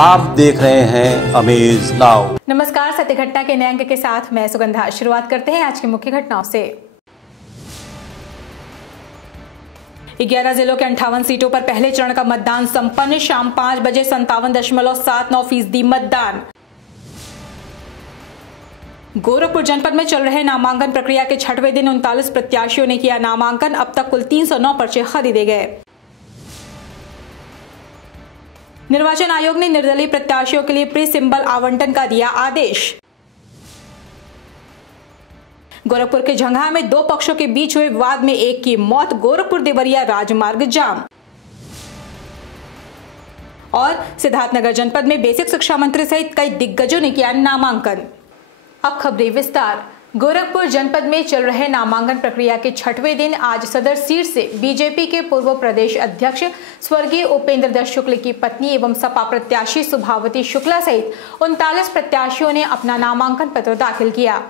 आप देख रहे हैं अमेज नाउ। नमस्कार, सत्य घटना के नए अंक के साथ मैं सुगंधा। शुरुआत करते हैं आज की मुख्य घटनाओं से। 11 जिलों के 58 सीटों पर पहले चरण का मतदान संपन्न। शाम 5 बजे 57.79% मतदान। गोरखपुर जनपद में चल रहे नामांकन प्रक्रिया के 6वें दिन 39 प्रत्याशियों ने किया नामांकन। अब तक कुल 309 पर्चे खरीदे गए। निर्वाचन आयोग ने निर्दलीय प्रत्याशियों के लिए प्री सिंबल आवंटन का दिया आदेश। गोरखपुर के झंगहा में दो पक्षों के बीच हुए विवाद में एक की मौत। गोरखपुर देवरिया राजमार्ग जाम। और सिद्धार्थनगर जनपद में बेसिक शिक्षा मंत्री सहित कई दिग्गजों ने किया नामांकन। अब खबरें विस्तार। गोरखपुर जनपद में चल रहे नामांकन प्रक्रिया के 6वें दिन आज सदर सीट से बीजेपी के पूर्व प्रदेश अध्यक्ष स्वर्गीय उपेंद्र दत्त शुक्ल की पत्नी एवं सपा प्रत्याशी सुभावती शुक्ला सहित 39 प्रत्याशियों ने अपना नामांकन पत्र दाखिल किया।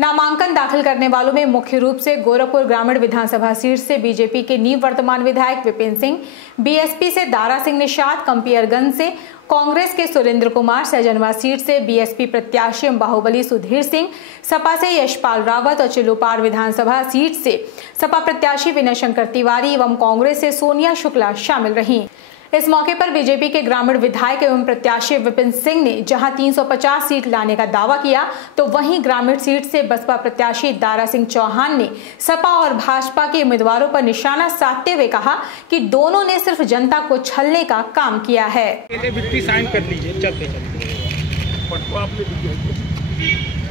नामांकन दाखिल करने वालों में मुख्य रूप से गोरखपुर ग्रामीण विधानसभा सीट से बीजेपी के निवर्तमान विधायक विपिन सिंह, बीएसपी से दारा सिंह निषाद, कंपियरगंज से कांग्रेस के सुरेंद्र कुमार, सैजनवा सीट से बीएसपी प्रत्याशी बाहुबली सुधीर सिंह, सपा से यशपाल रावत और चिल्लूपार विधानसभा सीट से सपा प्रत्याशी विनय शंकर तिवारी एवं कांग्रेस से सोनिया शुक्ला शामिल रहीं। इस मौके पर बीजेपी के ग्रामीण विधायक एवं प्रत्याशी विपिन सिंह ने जहां 350 सीट लाने का दावा किया, तो वहीं ग्रामीण सीट से बसपा प्रत्याशी दारा सिंह चौहान ने सपा और भाजपा के उम्मीदवारों पर निशाना साधते हुए कहा कि दोनों ने सिर्फ जनता को छलने का काम किया है। साइन कर लीजिए, चलते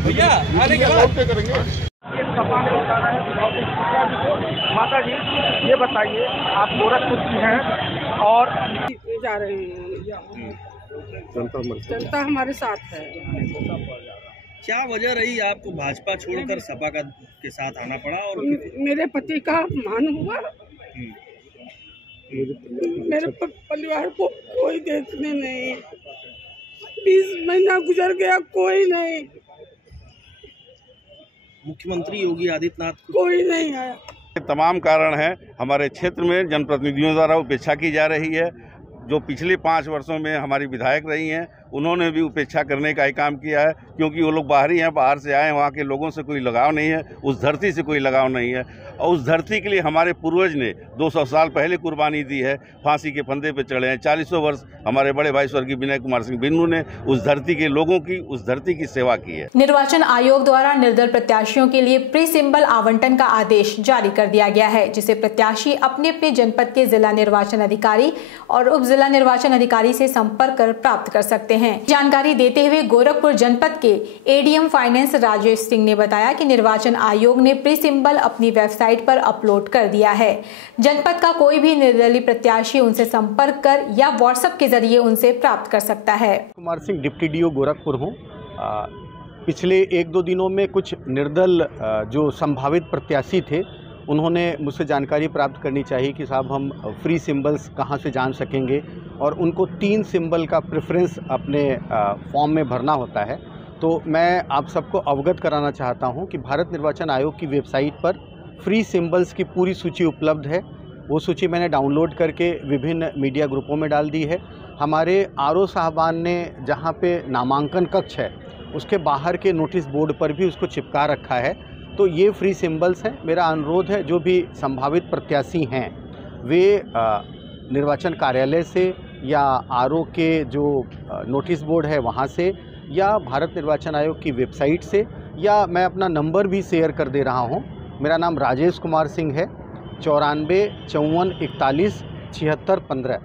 भैया आने के बाद सपा ने बताना है। माता जी ये बताइए, आप गोरखपुर की हैं और जा रहे हैं, जनता हमारे साथ है। क्या वजह रही आपको भाजपा छोड़कर सपा के साथ आना पड़ा? और मेरे पति का अपमान हुआ, मेरे परिवार को कोई देखने नहीं, 20 महीना गुजर गया, कोई नहीं, मुख्यमंत्री योगी आदित्यनाथ कोई नहीं आया। तमाम कारण हैं। हमारे क्षेत्र में जनप्रतिनिधियों द्वारा उपेक्षा की जा रही है। जो पिछले 5 वर्षों में हमारी विधायक रही हैं, उन्होंने भी उपेक्षा करने का ही काम किया है, क्योंकि वो लोग बाहरी हैं, बाहर से आए हैं, वहाँ के लोगों से कोई लगाव नहीं है, उस धरती से कोई लगाव नहीं है। और उस धरती के लिए हमारे पूर्वज ने 200 साल पहले कुर्बानी दी है, फांसी के फंदे पे चढ़े हैं। 40 वर्ष हमारे बड़े भाई स्वर्गीय विनय कुमार सिंह बिन्नू ने उस धरती के लोगों की, उस धरती की सेवा की है। निर्वाचन आयोग द्वारा निर्दल प्रत्याशियों के लिए प्री सिंबल आवंटन का आदेश जारी कर दिया गया है, जिसे प्रत्याशी अपने अपने जनपद के जिला निर्वाचन अधिकारी और उप जिला निर्वाचन अधिकारी से संपर्क कर प्राप्त कर सकते हैं। जानकारी देते हुए गोरखपुर जनपद के एडीएम फाइनेंस राजेश सिंह ने बताया कि निर्वाचन आयोग ने प्री सिंबल अपनी वेबसाइट पर अपलोड कर दिया है। जनपद का कोई भी निर्दलीय प्रत्याशी उनसे संपर्क कर या व्हाट्सएप के जरिए उनसे प्राप्त कर सकता है। कुमार सिंह, डिप्टी डीओ गोरखपुर हूँ। पिछले 1-2 दिनों में कुछ निर्दल जो संभावित प्रत्याशी थे, उन्होंने मुझसे जानकारी प्राप्त करनी चाहिए कि साहब हम फ्री सिंबल्स कहाँ से जान सकेंगे, और उनको 3 सिंबल का प्रेफरेंस अपने फॉर्म में भरना होता है। तो मैं आप सबको अवगत कराना चाहता हूं कि भारत निर्वाचन आयोग की वेबसाइट पर फ्री सिंबल्स की पूरी सूची उपलब्ध है। वो सूची मैंने डाउनलोड करके विभिन्न मीडिया ग्रुपों में डाल दी है। हमारे आरओ साहबान ने जहां पे नामांकन कक्ष है, उसके बाहर के नोटिस बोर्ड पर भी उसको चिपका रखा है। तो ये फ्री सिंबल्स हैं। मेरा अनुरोध है, जो भी संभावित प्रत्याशी हैं वे निर्वाचन कार्यालय से या आरओ के जो नोटिस बोर्ड है वहाँ से, या भारत निर्वाचन आयोग की वेबसाइट से, या मैं अपना नंबर भी शेयर कर दे रहा हूँ। मेरा नाम राजेश कुमार सिंह है, 94 54 41 76 15,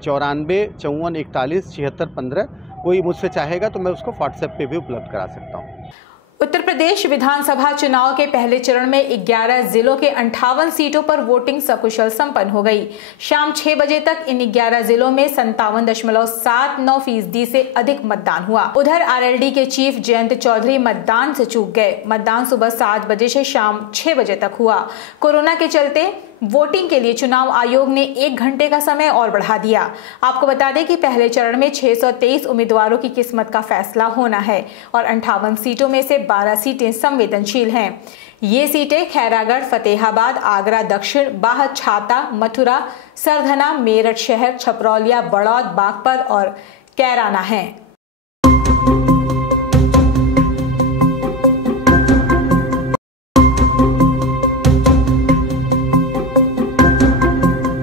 94 54 41 76 15। कोई मुझसे चाहेगा तो मैं उसको व्हाट्सएप पे भी उपलब्ध करा सकता हूँ। उत्तर प्रदेश विधानसभा चुनाव के पहले चरण में 11 जिलों के 58 सीटों पर वोटिंग सकुशल संपन्न हो गई। शाम 6 बजे तक इन 11 जिलों में 57.79% से अधिक मतदान हुआ। उधर आरएलडी के चीफ जयंत चौधरी मतदान से चूक गए। मतदान सुबह 7 बजे से शाम 6 बजे तक हुआ। कोरोना के चलते वोटिंग के लिए चुनाव आयोग ने 1 घंटे का समय और बढ़ा दिया। आपको बता दें कि पहले चरण में 623 उम्मीदवारों की किस्मत का फैसला होना है और 58 सीटों में से 12 सीटें संवेदनशील हैं। ये सीटें खैरागढ़, फतेहाबाद, आगरा दक्षिण, बाह, छाता, मथुरा, सरधना, मेरठ शहर, छपरौलिया, बड़ौद, बागपत और कैराना हैं।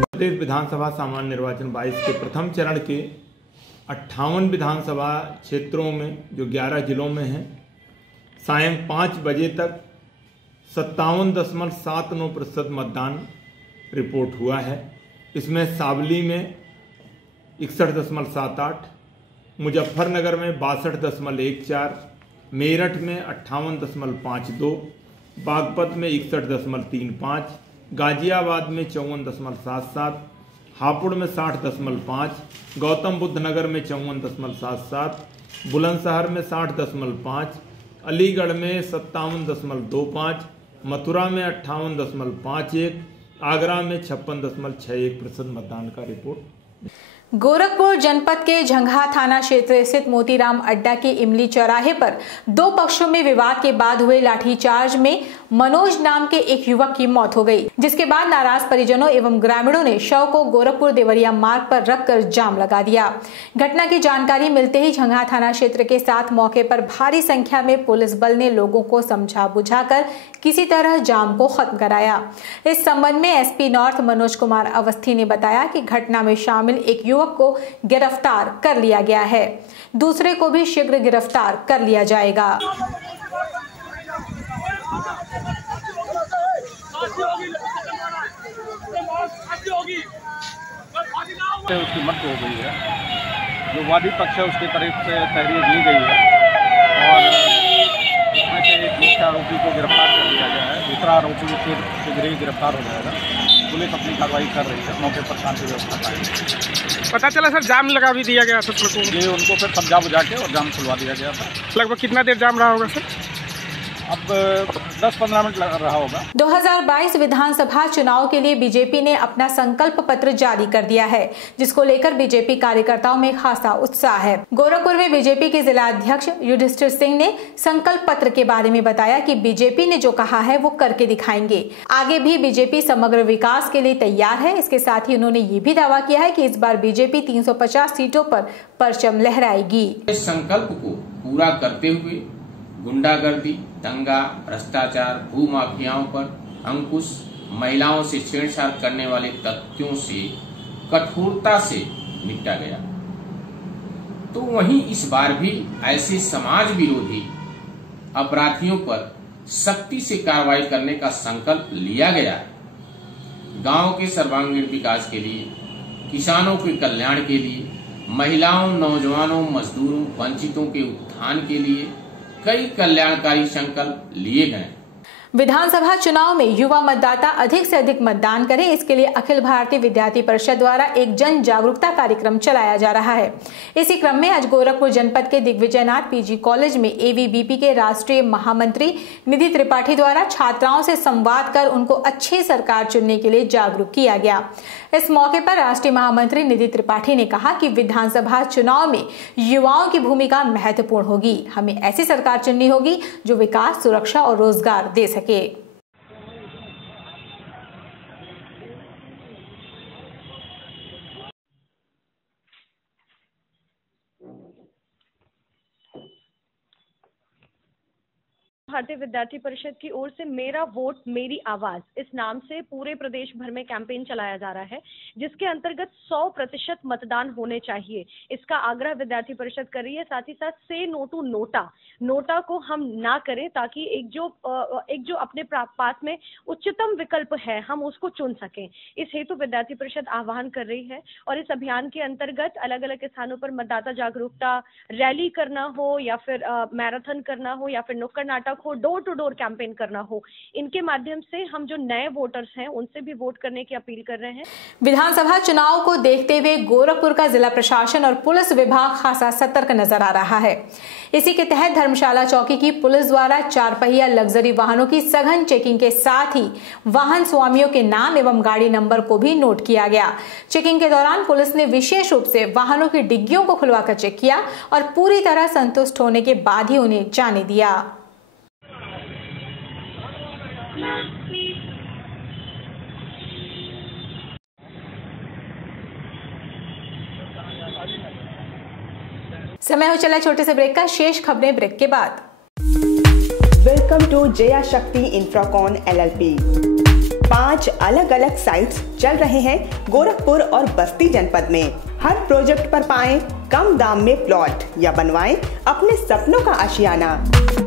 प्रदेश विधानसभा सामान्य निर्वाचन 22 के प्रथम चरण के 58 विधानसभा क्षेत्रों में जो 11 जिलों में हैं, सायं 5 बजे तक 57.79% मतदान रिपोर्ट हुआ है। इसमें सावली में 61.78, मुजफ्फरनगर में 62.14, मेरठ में 58.52, बागपत में 61.35, गाजियाबाद में 54.77, हापुड़ में 60.5, गौतम बुद्ध नगर में 54.77, बुलंदशहर में 60.5, अलीगढ़ में 57.25, मथुरा में 58.51, आगरा में 56.61% मतदान का रिपोर्ट। गोरखपुर जनपद के झंगहा थाना क्षेत्र स्थित मोतीराम अड्डा के इमली चौराहे पर दो पक्षों में विवाद के बाद हुए लाठीचार्ज में मनोज नाम के एक युवक की मौत हो गई, जिसके बाद नाराज परिजनों एवं ग्रामीणों ने शव को गोरखपुर देवरिया मार्ग पर रखकर जाम लगा दिया। घटना की जानकारी मिलते ही झंगहा थाना क्षेत्र के साथ मौके पर भारी संख्या में पुलिस बल ने लोगों को समझा बुझाकर किसी तरह जाम को खत्म कराया। इस संबंध में एसपी नॉर्थ मनोज कुमार अवस्थी ने बताया कि घटना में शामिल एक युवक को गिरफ्तार कर लिया गया है, दूसरे को भी शीघ्र गिरफ्तार कर लिया जाएगा। उसकी मृत्यु हो गई है। जो वादी पक्ष है उसके तरफ से तहरीर ली गई है और उसमें से एक मुख्य आरोपी को गिरफ्तार कर लिया गया है, दूसरा आरोपी शीघ्र ही गिरफ्तार हो जाएगा। पुलिस अपनी कार्रवाई कर रही है, मौके पर शांति व्यवस्था पाई। पता चला सर जाम लगा भी दिया गया था ये उनको फिर समझा बुझा के और जाम खुलवा दिया गया था। लगभग कितना देर जाम रहा होगा सर? अब 10-15 मिनट लग रहा होगा। 2022 विधानसभा चुनाव के लिए बीजेपी ने अपना संकल्प पत्र जारी कर दिया है, जिसको लेकर बीजेपी कार्यकर्ताओं में खासा उत्साह है। गोरखपुर में बीजेपी के जिला अध्यक्ष युधिष्ठिर सिंह ने संकल्प पत्र के बारे में बताया कि बीजेपी ने जो कहा है वो करके दिखाएंगे। आगे भी बीजेपी समग्र विकास के लिए तैयार है। इसके साथ ही उन्होंने ये भी दावा किया है कि इस बार बीजेपी 350 सीटों पर परचम लहराएगी। इस संकल्प को पूरा करते हुए गुंडागर्दी, दंगा, भ्रष्टाचार, भूमाफियाओं पर अंकुश, महिलाओं से छेड़छाड़ करने वाले तथ्यों से कठोरता से निपटा गया। तो वहीं इस बार भी ऐसे समाज विरोधी अपराधियों पर सख्ती से कार्रवाई करने का संकल्प लिया गया। गांव के सर्वांगीण विकास के लिए, किसानों के कल्याण के लिए, महिलाओं, नौजवानों, मजदूरों, वंचितों के उत्थान के लिए कई कल्याणकारी संकल्प लिए गए। विधानसभा चुनाव में युवा मतदाता अधिक से अधिक मतदान करें, इसके लिए अखिल भारतीय विद्यार्थी परिषद द्वारा एक जन जागरूकता कार्यक्रम चलाया जा रहा है। इसी क्रम में आज गोरखपुर जनपद के दिग्विजयनाथ पीजी कॉलेज में एवीबीपी के राष्ट्रीय महामंत्री निधि त्रिपाठी द्वारा छात्राओं से संवाद कर उनको अच्छी सरकार चुनने के लिए जागरूक किया गया। इस मौके पर राष्ट्रीय महामंत्री निधि त्रिपाठी ने कहा कि विधानसभा चुनाव में युवाओं की भूमिका महत्वपूर्ण होगी। हमें ऐसी सरकार चुननी होगी जो विकास, सुरक्षा और रोजगार दे सके। भारतीय विद्यार्थी परिषद की ओर से मेरा वोट मेरी आवाज इस नाम से पूरे प्रदेश भर में कैंपेन चलाया जा रहा है, जिसके अंतर्गत 100% मतदान होने चाहिए। इसका आग्रह विद्यार्थी परिषद कर रही है। साथ ही साथ से नो टू नोटा को हम ना करें, ताकि एक जो अपने पास में उच्चतम विकल्प है हम उसको चुन सकें। इस हेतु विद्यार्थी परिषद आह्वान कर रही है और इस अभियान के अंतर्गत अलग अलग स्थानों पर मतदाता जागरूकता रैली करना हो या फिर मैराथन करना हो या फिर नुक्कड़ नाटक हो, डोर टू डोर कैंपेन करना हो, इनके माध्यम से हम जो नए वोटर्स हैं उनसे भी वोट करने की अपील कर रहे हैं। विधानसभा चुनाव को देखते हुए गोरखपुर का जिला प्रशासन और पुलिस विभाग खासा सतर्क नजर आ रहा है। इसी के तहत धर्मशाला चौकी की पुलिस द्वारा 4 पहिया लग्जरी वाहनों की सघन चेकिंग के साथ ही वाहन स्वामियों के नाम एवं गाड़ी नंबर को भी नोट किया गया। चेकिंग के दौरान पुलिस ने विशेष रूप से वाहनों की डिग्गियों को खुलवाकर चेक किया और पूरी तरह संतुष्ट होने के बाद ही उन्हें जाने दिया। समय हो चला छोटे से ब्रेक का, शेष खबरें ब्रेक के बाद। वेलकम टू जया शक्ति इंफ्राकॉन LLP। 5 अलग अलग साइट्स चल रहे हैं गोरखपुर और बस्ती जनपद में। हर प्रोजेक्ट पर पाएं कम दाम में प्लॉट या बनवाएं अपने सपनों का आशियाना।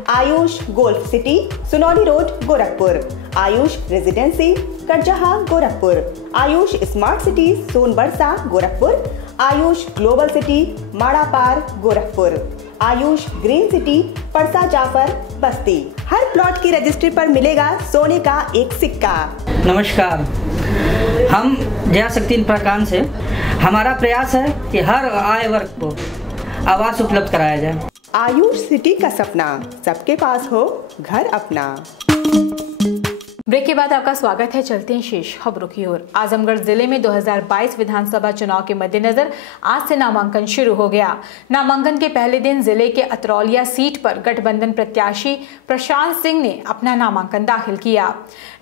Ayush golf city, Sunauli road, Gorakhpur. Ayush residency, Katjaha, Gorakhpur. Ayush smart city, Sonbarsa, Gorakhpur. Ayush global city, Madapar, Gorakhpur. Ayush green city, Parsa Jafar, Basti. हर प्लॉट की रजिस्ट्री पर मिलेगा सोने का एक सिक्का। नमस्कार, हम जया शक्ति इंफ्राकॉन से। हमारा प्रयास है कि हर आय वर्ग को आवास उपलब्ध कराया जाए। आयुष सिटी का सपना, सबके पास हो घर अपना। ब्रेक के बाद आपका स्वागत है। चलते हैं शेष खबरों की ओर। आजमगढ़ जिले में 2022 विधानसभा चुनाव के मद्देनजर आज से नामांकन शुरू हो गया। नामांकन के पहले दिन जिले के अतरौलिया सीट पर गठबंधन प्रत्याशी प्रशांत सिंह ने अपना नामांकन दाखिल किया।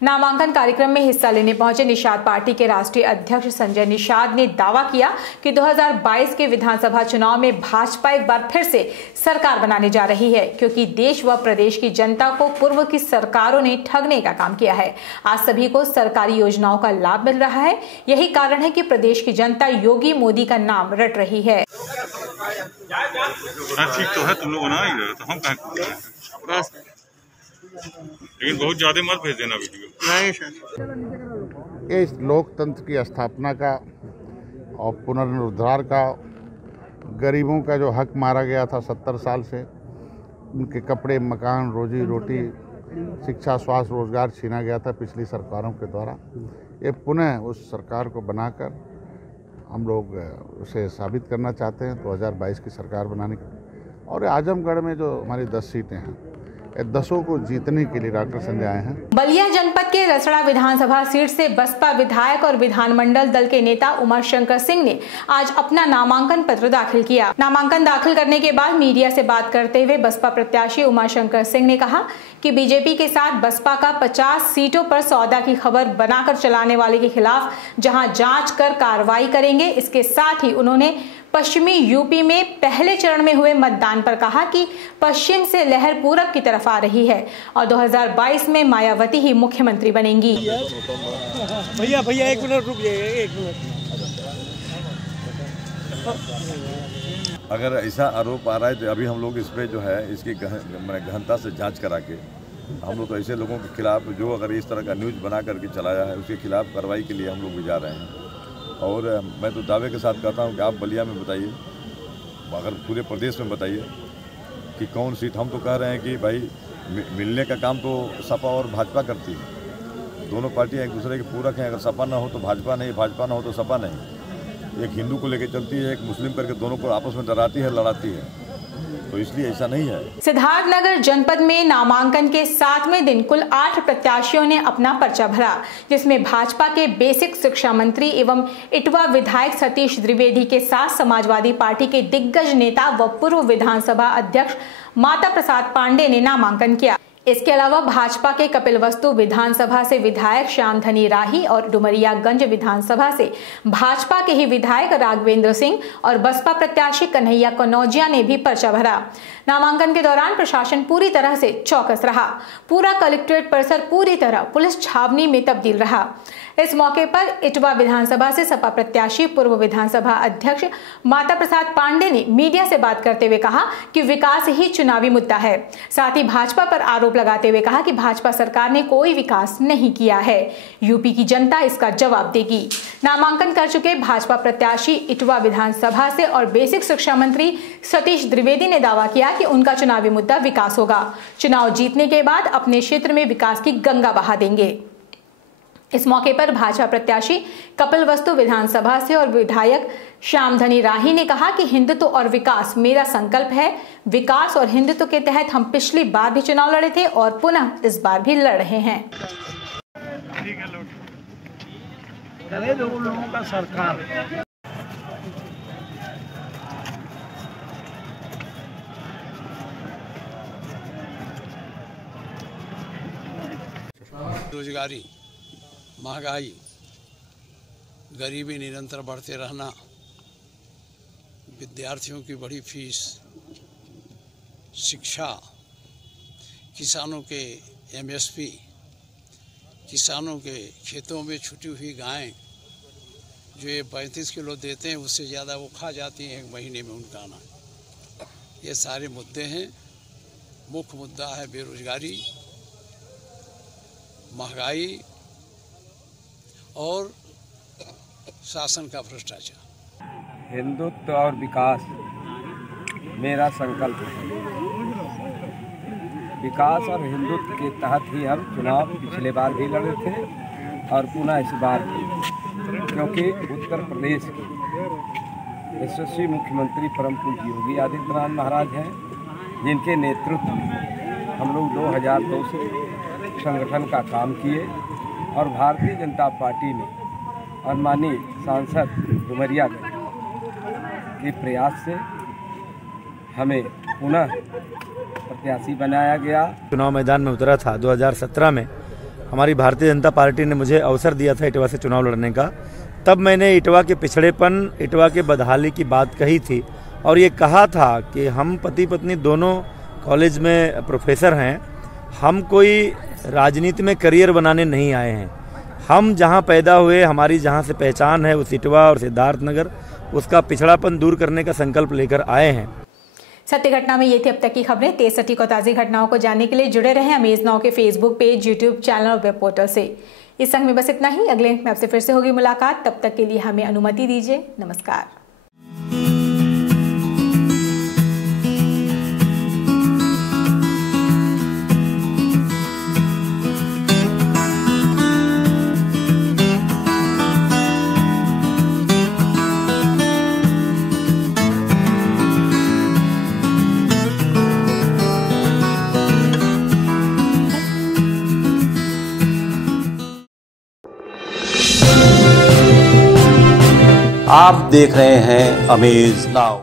नामांकन कार्यक्रम में हिस्सा लेने पहुंचे निषाद पार्टी के राष्ट्रीय अध्यक्ष संजय निषाद ने दावा किया कि 2022 के विधानसभा चुनाव में भाजपा एक बार फिर से सरकार बनाने जा रही है, क्योंकि देश व प्रदेश की जनता को पूर्व की सरकारों ने ठगने का काम किया है। आज सभी को सरकारी योजनाओं का लाभ मिल रहा है। यही कारण है कि प्रदेश की जनता योगी मोदी का नाम रट रही है। ठीक तो है, तुम लोग बना ही रहे तो हम कहाँ, लेकिन बहुत ज्यादा मत भेज देना वीडियो। नहीं सर, इस लोकतंत्र की स्थापना का और पुनरुद्धार का, गरीबों का जो हक मारा गया था 70 साल से, उनके कपड़े, मकान, रोजी रोटी, शिक्षा, स्वास्थ्य, रोजगार छीना गया था पिछली सरकारों के द्वारा। ये पुनः उस सरकार को बनाकर हम लोग उसे साबित करना चाहते हैं 2022 की सरकार बनाने की। और आजमगढ़ में जो हमारी 10 सीटें हैं, 10 को जीतने के लिए डॉक्टर संजय आए हैं। बलिया जनपद के रसड़ा विधानसभा सीट से बसपा विधायक और विधानमंडल दल के नेता उमाशंकर सिंह ने आज अपना नामांकन पत्र दाखिल किया। नामांकन दाखिल करने के बाद मीडिया से बात करते हुए बसपा प्रत्याशी उमाशंकर सिंह ने कहा कि बीजेपी के साथ बसपा का 50 सीटों पर सौदा की खबर बनाकर चलाने वाले के खिलाफ जहां जांच कर कार्रवाई करेंगे। इसके साथ ही उन्होंने पश्चिमी यूपी में पहले चरण में हुए मतदान पर कहा कि पश्चिम से लहर पूरब की तरफ आ रही है और 2022 में मायावती ही मुख्यमंत्री बनेंगी। भैया एक मिनट रुकिए, एक मिनट। अगर ऐसा आरोप आ रहा है तो अभी हम लोग इस पे जो है इसकी गहनता से जांच करा के हम लोग तो ऐसे लोगों के खिलाफ जो अगर इस तरह का न्यूज़ बना करके चलाया है उसके खिलाफ कार्रवाई के लिए हम लोग भी जा रहे हैं। और मैं तो दावे के साथ कहता हूं कि आप बलिया में बताइए, अगर पूरे प्रदेश में बताइए कि कौन सीट। हम तो कह रहे हैं कि भाई मिलने का काम तो सपा और भाजपा करती है, दोनों पार्टियां एक दूसरे के पूरक हैं। अगर सपा ना हो तो भाजपा नहीं, भाजपा ना हो तो सपा नहीं। एक हिंदू को लेकर चलती है, एक मुस्लिम करके दोनों को आपस में डराती है, लड़ाती है, तो इसलिए ऐसा नहीं है। सिद्धार्थनगर जनपद में नामांकन के 7वें दिन कुल 8 प्रत्याशियों ने अपना पर्चा भरा, जिसमें भाजपा के बेसिक शिक्षा मंत्री एवं इटवा विधायक सतीश द्विवेदी के साथ समाजवादी पार्टी के दिग्गज नेता व पूर्व विधानसभा अध्यक्ष माता प्रसाद पांडे ने नामांकन किया। इसके अलावा भाजपा के कपिलवस्तु विधानसभा से विधायक श्यामधनी राही और डुमरियागंज विधानसभा से भाजपा के ही विधायक राघवेंद्र सिंह और बसपा प्रत्याशी कन्हैया कनौजिया ने भी पर्चा भरा। नामांकन के दौरान प्रशासन पूरी तरह से चौकस रहा। पूरा कलेक्ट्रेट परिसर पूरी तरह पुलिस छावनी में तब्दील रहा। इस मौके पर इटवा विधानसभा से सपा प्रत्याशी पूर्व विधानसभा अध्यक्ष माता प्रसाद पांडे ने मीडिया से बात करते हुए कहा कि विकास ही चुनावी मुद्दा है। साथ ही भाजपा पर आरोप लगाते हुए कहा कि भाजपा सरकार ने कोई विकास नहीं किया है, यूपी की जनता इसका जवाब देगी। नामांकन कर चुके भाजपा प्रत्याशी इटवा विधानसभा से और बेसिक शिक्षा मंत्री सतीश द्विवेदी ने दावा किया कि उनका चुनावी मुद्दा विकास होगा। चुनाव जीतने के बाद अपने क्षेत्र में विकास की गंगा बहा देंगे। इस मौके पर भाजपा प्रत्याशी कपिलवस्तु विधानसभा से और विधायक श्यामधनी राही ने कहा कि हिंदुत्व और विकास मेरा संकल्प है। विकास और हिंदुत्व के तहत हम पिछली बार भी चुनाव लड़े थे और पुनः इस बार भी लड़ रहे हैं। लोगों का सरकार बेरोजगारी, महंगाई, गरीबी निरंतर बढ़ते रहना विद्यार्थियों की बड़ी फीस, शिक्षा, किसानों के एमएसपी, किसानों के खेतों में छुटी हुई गायें जो ये 35 किलो देते हैं उससे ज़्यादा वो खा जाती हैं एक महीने में उनका अनाज। ये सारे मुद्दे हैं। मुख्य मुद्दा है बेरोजगारी, महंगाई और शासन का भ्रष्टाचार। हिंदुत्व और विकास मेरा संकल्प है। विकास और हिंदुत्व के तहत ही हम चुनाव पिछले बार भी लड़े थे और पुनः इस बार भी, क्योंकि उत्तर प्रदेश के यशस्वी मुख्यमंत्री परम पूज्य योगी आदित्यनाथ महाराज हैं, जिनके नेतृत्व में हम लोग 2002 से संगठन का काम किए और भारतीय जनता पार्टी ने और माननीय सांसद डुमरियागंज के प्रयास से हमें पुनः प्रत्याशी बनाया गया। चुनाव मैदान में उतरा था 2017 में। हमारी भारतीय जनता पार्टी ने मुझे अवसर दिया था इटवा से चुनाव लड़ने का। तब मैंने इटवा के पिछड़ेपन, इटवा के बदहाली की बात कही थी और ये कहा था कि हम पति पत्नी दोनों कॉलेज में प्रोफेसर हैं, हम कोई राजनीति में करियर बनाने नहीं आए हैं। हम जहां पैदा हुए, हमारी जहां से पहचान है उस इटवा और सिद्धार्थनगर, उसका पिछड़ापन दूर करने का संकल्प लेकर आए हैं। सत्य घटना में ये थी अब तक की खबरें। तेज सटीक और ताज़ी घटनाओं को जानने के लिए जुड़े रहें अमेज नाउ के फेसबुक पेज, यूट्यूब चैनल और वेब पोर्टल से। इस संग में बस इतना ही। अगले अंक में आपसे फिर से होगी मुलाकात। तब तक के लिए हमें अनुमति दीजिए। नमस्कार। आप देख रहे हैं अमेज नाउ।